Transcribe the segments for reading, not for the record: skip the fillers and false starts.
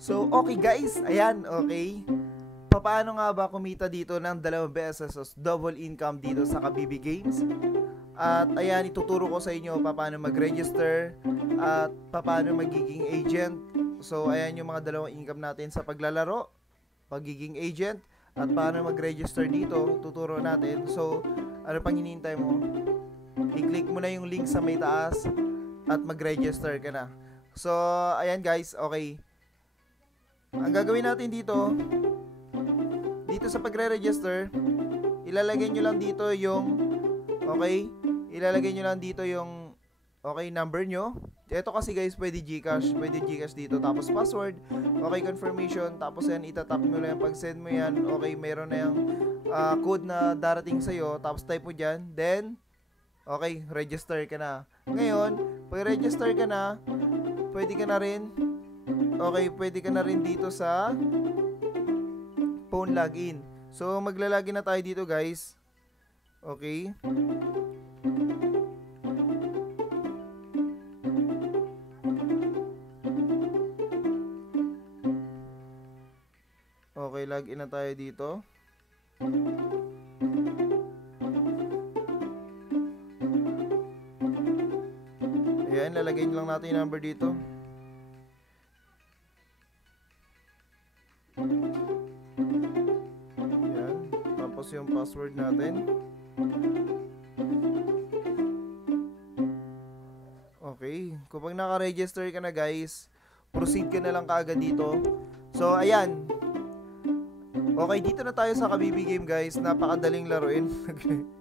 So, okay guys, ayan, okay. Paano nga ba kumita dito ng 2 beses double income dito sa Kabibi Games? At ayan, ituturo ko sa inyo paano mag-register at paano magiging agent. So, ayan yung mga dalawang income natin sa paglalaro, pagiging agent, at paano mag-register dito, tuturo natin. So, ano pang hinihintay mo? I-click mo na yung link sa may taas at mag-register ka na. So, ayan guys, okay. Ang gagawin natin dito sa pagre-register, ilalagay nyo lang dito yung, okay, ilalagay nyo lang dito yung, okay, number nyo. Ito kasi guys, pwede Gcash dito, tapos password, okay, confirmation, tapos yan, itatap mo lang, pag send mo yan, okay, meron na yung code na darating sa'yo, tapos type mo dyan, then, okay, register ka na. Ngayon, pag register ka na, pwede ka na rin, okay, pwede ka na rin dito sa phone login. So, maglalagin na tayo dito guys. Okay. Okay, login na tayo dito. Ayan, lalagay lang natin yung number dito. Yung password natin. Okay, kapag naka-register ka na guys, proceed ka na lang kaagad dito. So ayan, okay, dito na tayo sa Kabibi Game guys. Napakadaling laruin.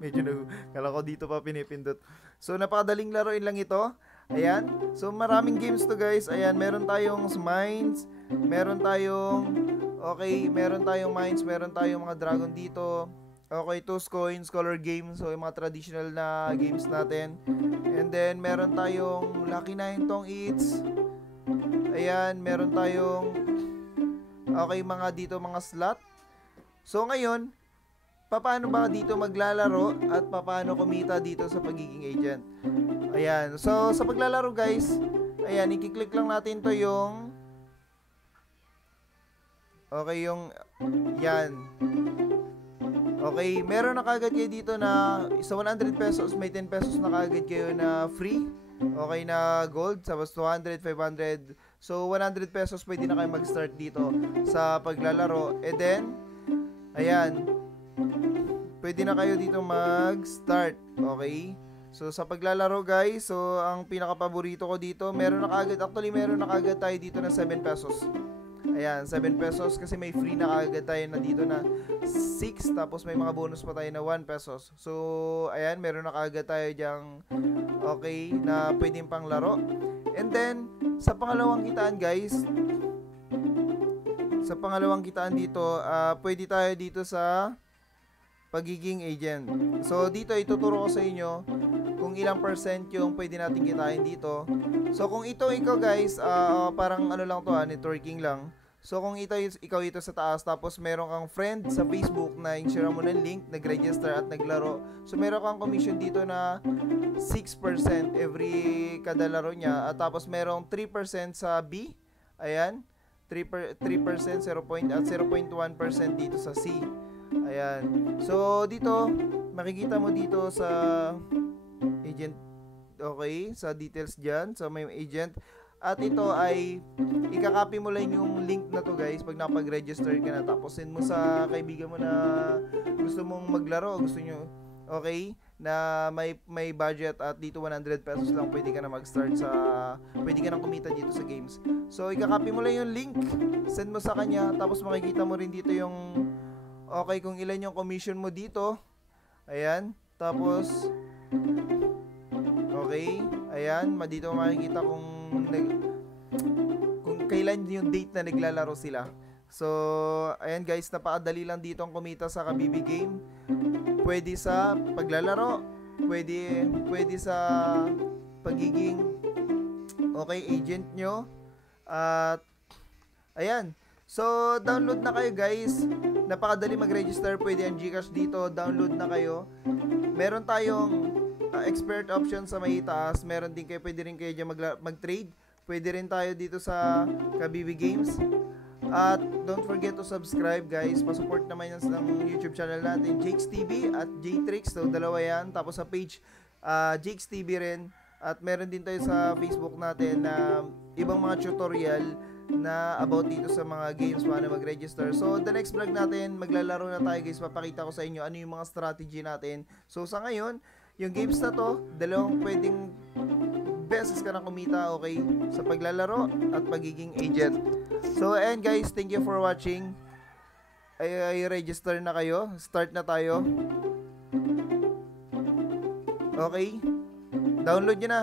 Medyo kala ko dito pa pinipindot. So napakadaling laruin lang ito. Ayan, so maraming games to guys. Ayan, meron tayong mines, meron tayong, okay, meron tayong mines, meron tayong mga dragon dito. Okay, Toast Coins, Color Games, so yung mga traditional na games natin. And then, meron tayong Lucky 9 Tong Eats. Ayan, meron tayong, okay, mga dito, mga slot. So, ngayon, paano ba dito maglalaro at paano kumita dito sa pagiging agent? Ayan, so sa paglalaro guys, ayan, i-click lang natin to yung, okay, yung, yan. Okay, meron na kagad kayo dito na sa 100 pesos, may 10 pesos na kagad kayo na free. Okay, na gold, tapos 200, 500. So, 100 pesos pwede na kayo mag-start dito sa paglalaro. And then, ayan, pwede na kayo dito mag-start. Okay, so sa paglalaro guys, so ang pinaka-paborito ko dito, meron na kagad, actually meron na kagad tayo dito na 7 pesos. Ayan, 7 pesos kasi may free na kagad tayo na dito na 6, tapos may mga bonus pa tayo na 1 pesos. So, ayan, meron na kagad tayo dyang, okay, na pwedeng pang laro. And then, sa pangalawang kitaan guys, sa pangalawang kitaan dito, pwede tayo dito sa pagiging agent. So, dito ituturo ko sa inyo kung ilang percent yung pwede natin kitain dito. So, kung ikaw guys, parang ano lang to, networking lang. So, kung ikaw ito sa taas, tapos meron kang friend sa Facebook na i-share mo ng link, nag-register at naglaro. So, meron kang commission dito na 6% every kada laro niya. At tapos merong 3% sa B. Ayan. 3%, 0.1% dito sa C. Ayan. So, dito, makikita mo dito sa agent, okay, sa details dyan, so may agent, at ito ay ikakopy mo lang yung link na to guys pag napag-register ka na, tapos send mo sa kaibigan mo na gusto mong maglaro, gusto nyo, okay, na may budget, at dito 100 pesos lang pwede ka na mag-start sa, pwede ka na kumita dito sa games. So ikakopy mo lang yung link, send mo sa kanya, tapos makikita mo rin dito yung, okay, kung ilan yung commission mo dito. Ayan, tapos okay, ayan, dito makikita kung kailan yung date na naglalaro sila. So, ayan guys, napakadali lang dito ang kumita sa Kabibi Game. Pwede sa paglalaro, pwede sa pagiging, okay, agent nyo. At ayan, so download na kayo guys. Napakadali mag-register, pwede ang Gcash dito, download na kayo. Meron tayong expert option sa may taas. Meron din kayo, pwede rin kayo dyan mag-trade. Pwede rin tayo dito sa Kabibi Games. At don't forget to subscribe guys. Pasupport naman yan sa YouTube channel natin, Jakes TV at Jtrix. So dalawa yan. Tapos sa page Jakes TV rin. At meron din tayo sa Facebook natin na ibang mga tutorial na about dito sa mga games paano mag-register. So the next vlog natin, maglalaro na tayo guys. Papakita ko sa inyo ano yung mga strategy natin. So sa ngayon, yung games na to, dalawang pwedeng beses ka na kumita, okay, sa paglalaro at pagiging agent. So and guys, thank you for watching. Ay register na kayo. Start na tayo. Okay. Download nyo na.